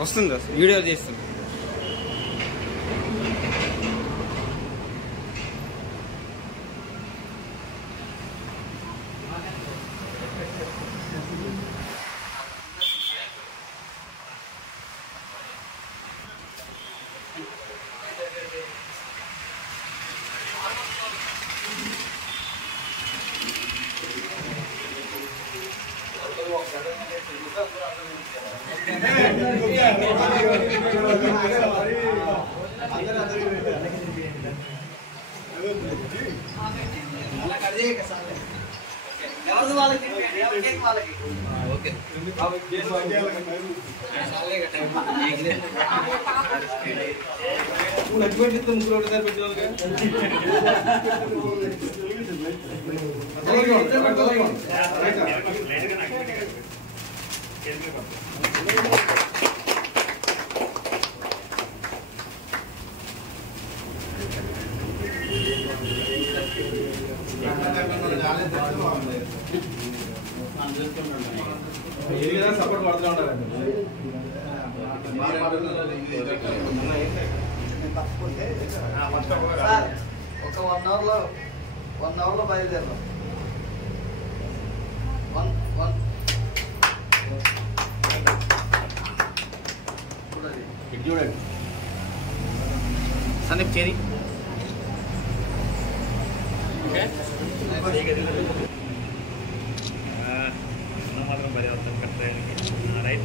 వస్తుంది వీడియో చేస్తుంది. సపోర్ట్ పడుతూ ఉంటారండి. ఒక 1 అవర్లో బయలుదేరాం. చూడండి సందీప్ చేరి मात्र परिवर्तन करता है राइट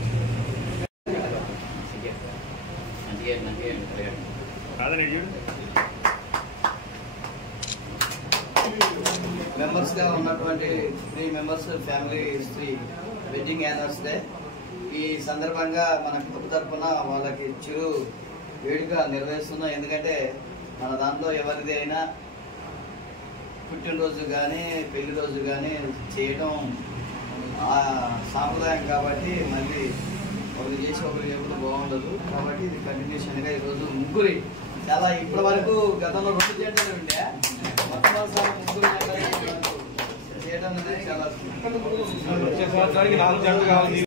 మెంబర్స్ గా ఉన్నటువంటి 3 members family history wedding anniversary ఈ సందర్భంగా మన క్లబ్ తరఫున వాళ్ళకి చిరు వేడుక నిర్వహిస్తున్నాం. ఎందుకంటే మన దాంట్లో ఎవరిది అయినా పుట్టినరోజు కానీ పెళ్లి రోజు కానీ చేయడం సాంప్రదాయం కాబట్టి మళ్ళీ ఒకరు చేసి ఒకరు చేయకుండా బాగుండదు. కాబట్టి ఇది కంటిన్యూషన్గా ఈరోజు ముగ్గురి చాలా ఇప్పటి వరకు గతంలో 2 జంటలు ఉండే మొత్తం ముగ్గురు చేయడం అనేది చాలా వచ్చే సంవత్సరానికి 4 జంటలు కావాలి.